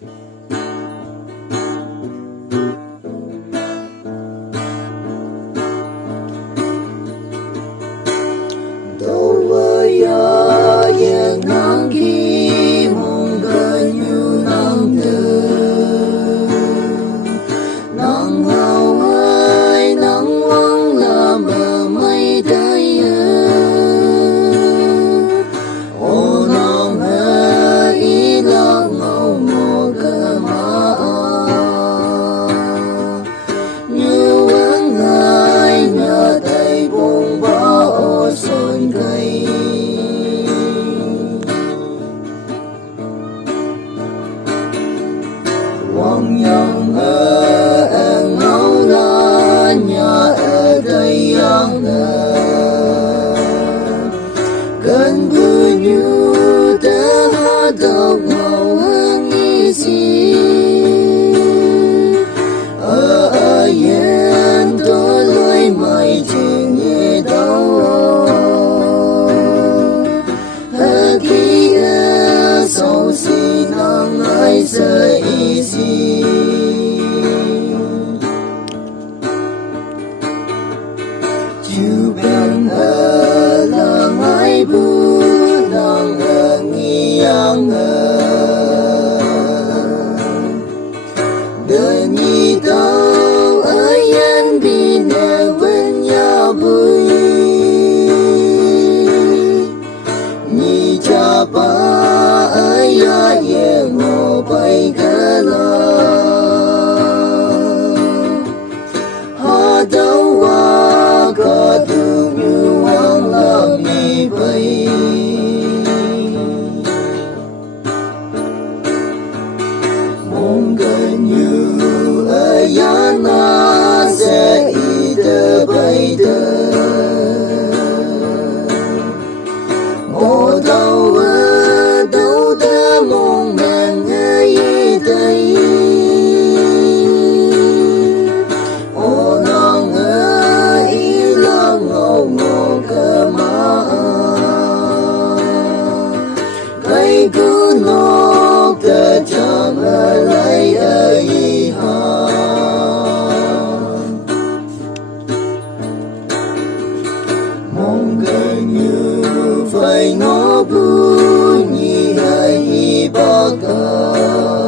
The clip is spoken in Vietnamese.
đâu với yên nắng khi mong gần như nắng từ nắng hao hơi nắng vắng là bờ mây tới ô nắng hơi lắng ngâu mồ cơ mà như vẫn ngày nhớ tay buông bao xuân cây hoàng nhang ở ngâu la nhà ở đây yang gần vui như ta hát độc ngầu hơn ý gì ở yên tôi lối mây chuyện như đâu ở kia sâu xì nắng ai rơi gì chiều bên ở là mai bu đang ở nghiêng đời nhị đâu ở yên bị nè vẫn nhà bụi nhị cha ba ở ya ye ngô bay cơ la ha đâu qua cả tu như hoàng làm mi bay mong gần như ở ya na sẽ ý tơ bay tơ ô đâu ta mong mèn ngay đây ô nong ấy lo ngô ngô cơ mà cây cứ nô cơ chẳng ở lại ở ý hà mong gần như phải ngó bu nhị hay ba cơ